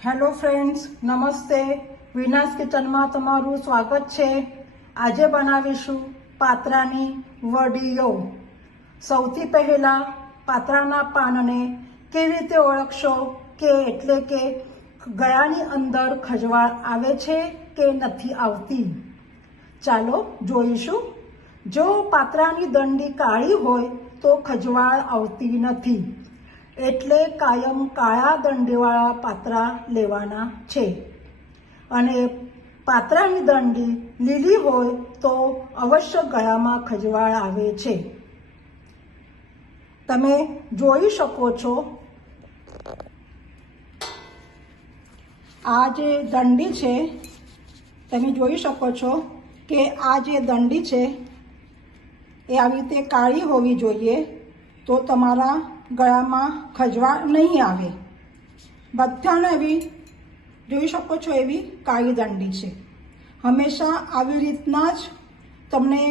Hello friends, નમસ્તે. વિનાશ કિચનમાં તમારું સ્વાગત છે. આજે બનાવીશું પાત્રાની વડીઓ. સૌથી પહેલા પાત્રાના પાનને કેવી રીતે ઓળખશો એટલે કે ગળાની અંદર ખજવાળ આવે છે કે નથી આવતી, ચાલો જોઈશું. જો પાત્રાની દંડી કાળી હોય તો ખજવાળ આવતી નથી, એટલે કાયમ કાળા દંડીવાળા પાત્રા લેવાના છે. અને પાત્રાની દંડી લીલી હોય તો અવશ્ય ગળામાં ખજવાળ આવે છે. તમે જોઈ શકો છો, આ જે દંડી છે, તમે જોઈ શકો છો કે આ જે દંડી છે એ આવી રીતે કાળી હોવી જોઈએ, તો તમારા ગળામાં ખજવાળ નહીં આવે. બધાને એવી જોઈ શકો છો, એવી કાળી દંડી છે. હંમેશા આવી રીતના જ તમને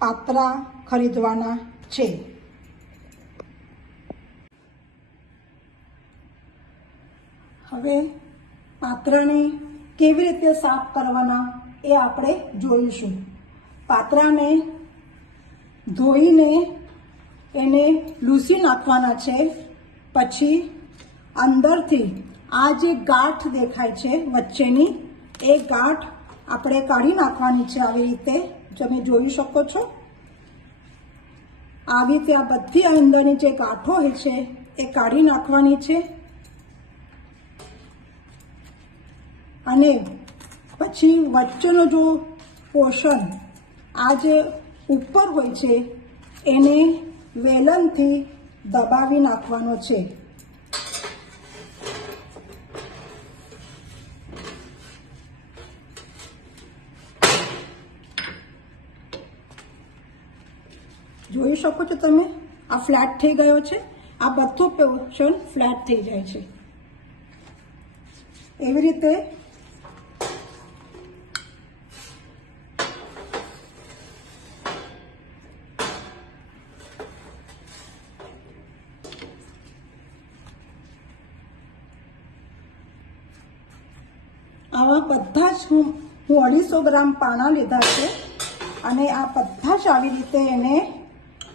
પાત્રા ખરીદવાના છે. હવે પાત્રાને કેવી રીતે સાફ કરવાના એ આપણે જોઈશું. પાત્રાને ધોઈને એને લૂસી નાખવાના છે. પછી અંદરથી આ જે ગાંઠ દેખાય છે વચ્ચેની, એ ગાંઠ આપણે કાઢી નાખવાની છે. આવી રીતે તમે જોઈ શકો છો, આવી રીતે આ બધી અંદરની જે ગાંઠો હોય છે એ કાઢી નાખવાની છે. અને પછી વચ્ચેનો જો પોર્શન, આ જે ઉપર હોય છે, એને વેલણથી દબાવી નાખવાનો છે. જોઈ શકો છો તમે, આ ફ્લેટ થઈ ગયો છે. આ બધો પોર્શન ફ્લેટ થઈ જાય છે. એવી રીતે આવા બધા જ હું 250 ગ્રામ પાના લીધા છે. અને આ બધા જ આવી રીતે એને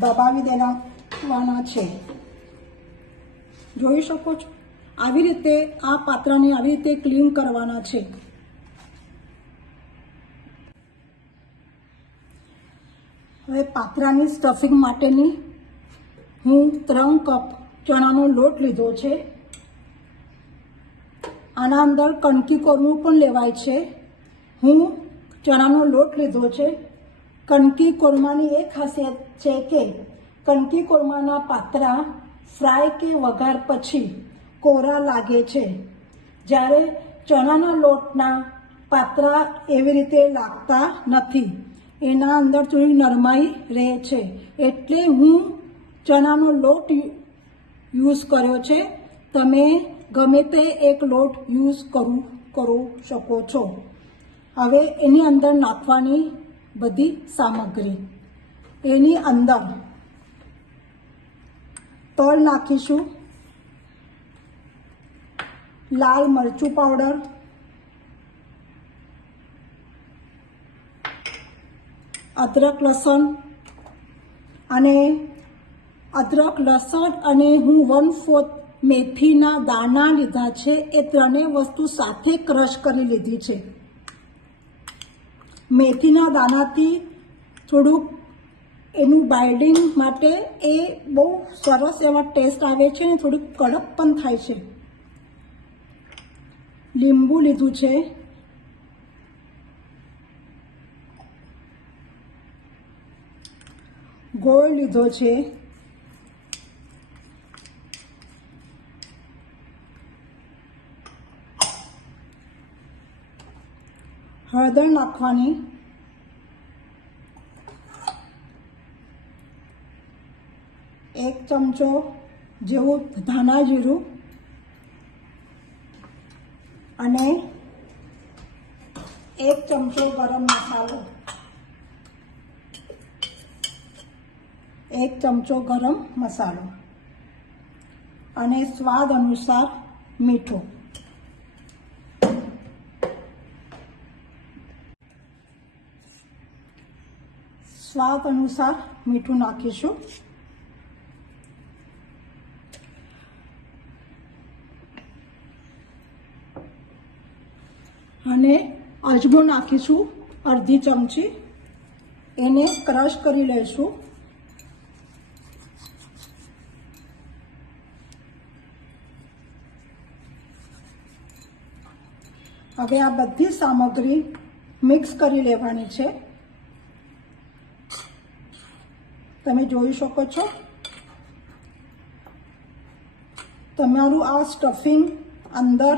દબાવી દેવાના છે. જોઈ શકો છો, આવી રીતે આ પાત્રાને આવી રીતે ક્લીન કરવાના છે. હવે પાત્રાની સ્ટફિંગ માટેની હું 3 કપ ચણાનો લોટ લીધો છે. આના અંદર કણકી કોરમું પણ લેવાય છે. હું ચણાનો લોટ લીધો છે. કણકી કોરમાની એ ખાસિયત છે કે કણકી કોરમાના પાત્રા ફ્રાય કે વઘાર પછી કોરા લાગે છે, જ્યારે ચણાના લોટના પાત્રા એવી રીતે લાગતા નથી. એના અંદર થોડી નરમાઈ રહે છે, એટલે હું ચણાનો લોટ યુઝ કર્યો છે. તમે ગમે તે એક લોટ યુઝ કરી શકો છો. હવે એની અંદર નાખવાની બધી સામગ્રી, એની અંદર તલ નાખીશું, લાલ મરચું પાવડર, અદરક લસણ અને હું 1/4 મેથીના દાણા લીધા છે. એ ત્રણેય વસ્તુ સાથે ક્રશ કરી લીધી છે. મેથીના દાણાથી થોડુંક એનું બાઇન્ડિંગ માટે એ બહુ સરસ એવા ટેસ્ટ આવે છે અને થોડુંક કડક પણ થાય છે. લીંબુ લીધું છે, ગોળ લીધો છે, હળદર નાખવાની, એક ચમચો જેવું ધાણા જીરું અને 1 ચમચો ગરમ મસાલો, 1 ચમચો ગરમ મસાલો અને સ્વાદ અનુસાર મીઠું. સ્વાદ અનુસાર મીઠું નાખીશું. અને અજમો નાખીશું અડધી ચમચી. એને ક્રશ કરી લઈશું. હવે આ બધી સામગ્રી મિક્સ કરી લેવાની છે. તમે જોઈ શકો છો તમારું આ સ્ટફિંગ અંદર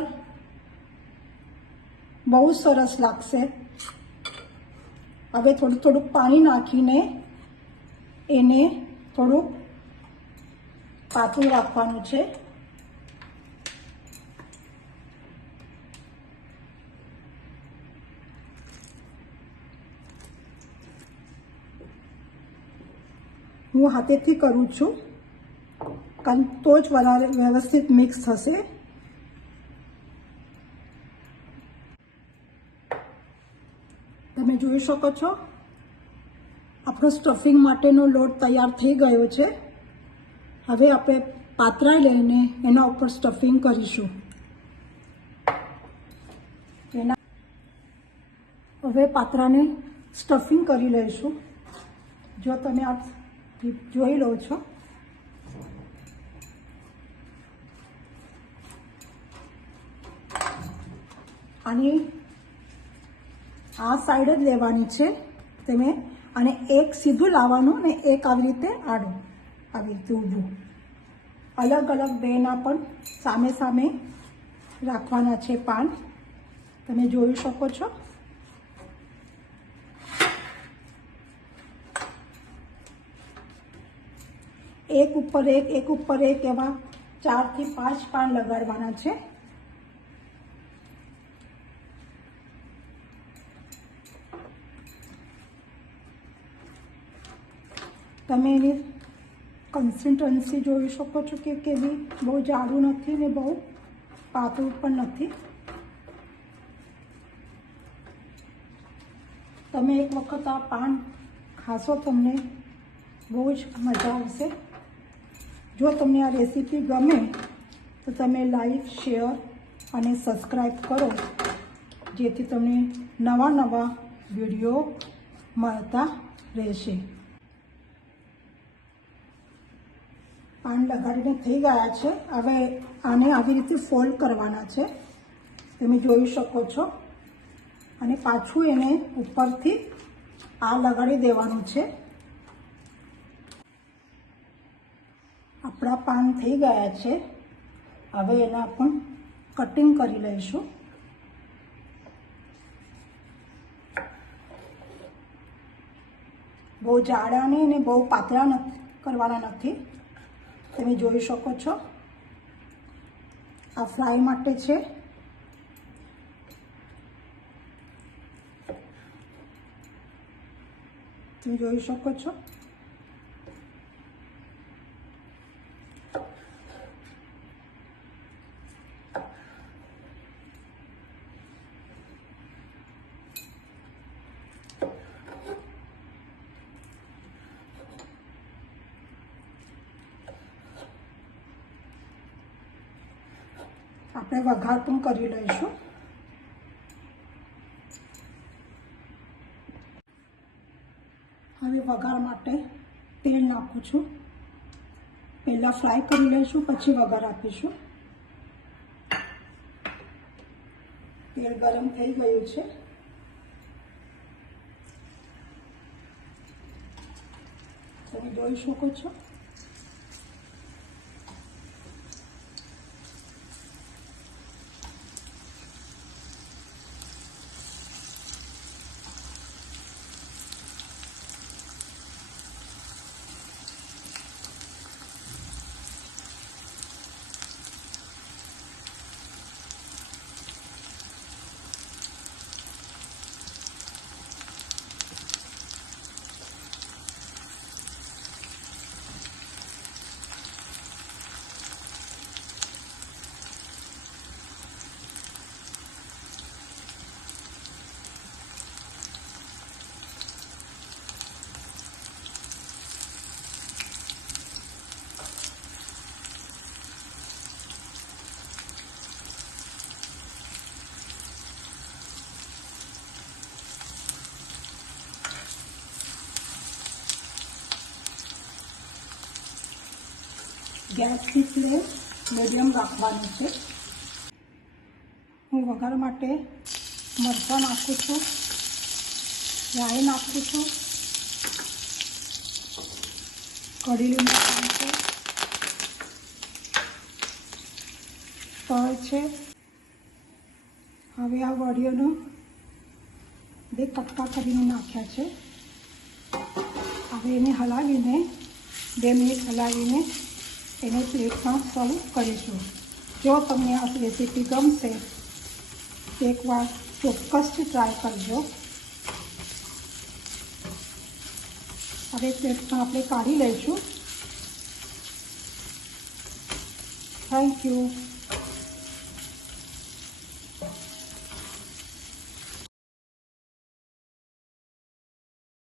બહુ સરસ લાગશે. હવે થોડુંક પાણી નાખીને એને થોડુંક પાતળું રાખવાનું છે. હું હાથેથી કરું છું કારણ તો જ વધારે વ્યવસ્થિત મિક્સ થશે. તમે જોઈ શકો છો આપણો સ્ટફિંગ માટેનો લોટ તૈયાર થઈ ગયો છે. હવે આપણે પાત્રા લઈને એના ઉપર સ્ટફિંગ કરીશું. હવે પાત્રાને સ્ટફિંગ કરી લઈશું. જો તમે આ જોઈ લો છો આની આ સાઈડ જ લેવાની છે તમે. અને એક સીધું લાવવાનું ને એક આવી રીતે આડું, આવી રીતે ઊભું. અલગ અલગ બેના પણ સામે સામે રાખવાના છે પાન. તમે જોઈ શકો છો. એક ઉપર એક એવા 4 થી 5 પાન લગાડવાના છે. તમે એની કન્સિસ્ટન્સી જોઈ શકો છો કે કેવી, બહુ જાડું નથી ને બહુ પાતળું પણ નથી. તમે એક વખત આ પાન ખાશો તમને બહુ જ મજા આવશે. જો તમને આ રેસીપી ગમે તો તમે લાઈક, શેર અને સબસ્ક્રાઈબ કરો જેથી તમને નવા વિડીયો મળતા રહેશે. પાન લગાડીને થઈ ગયા છે. હવે આને આવી રીતે ફોલ્ડ કરવાના છે. તમે જોઈ શકો છો. અને પાછું એને ઉપરથી આ લગાડી દેવાનું છે. આપણા પાન થઈ ગયા છે. હવે એના પણ કટિંગ કરી લઈશું. બહુ જાડા નહીં ને બહુ પાતળા કરવાના નથી. તમે જોઈ શકો છો આ ફ્રાય માટે છે. તમે જોઈ શકો છો. આપણે વઘાર પણ કરી લઈશું. હવે વઘાર માટે તેલ નાખું છું. પહેલાં ફ્રાય કરી લઈશું, પછી વઘાર આપીશું. તેલ ગરમ થઈ ગયું છે. તમે જોઈ શકો છો. ગેસની ફ્લેમ મીડિયમ રાખવાની છે. હું વઘાર માટે મરચાં નાખું છું, રાઈ નાખું છું, કઢી લીંબુ છે, તલ છે. હવે આ વડીઓનો 2 કટકા કરીને નાખ્યા છે. હવે એને હલાવીને 2 મિનિટ હલાવીને એને પ્લેટમાં સર્વ કરીશું. જો તમને આ રેસીપી ગમશે તો એકવાર ચોક્કસથી ટ્રાય કરજો. હવે પ્લેટમાં આપણે કાઢી લઈશું. Thank you.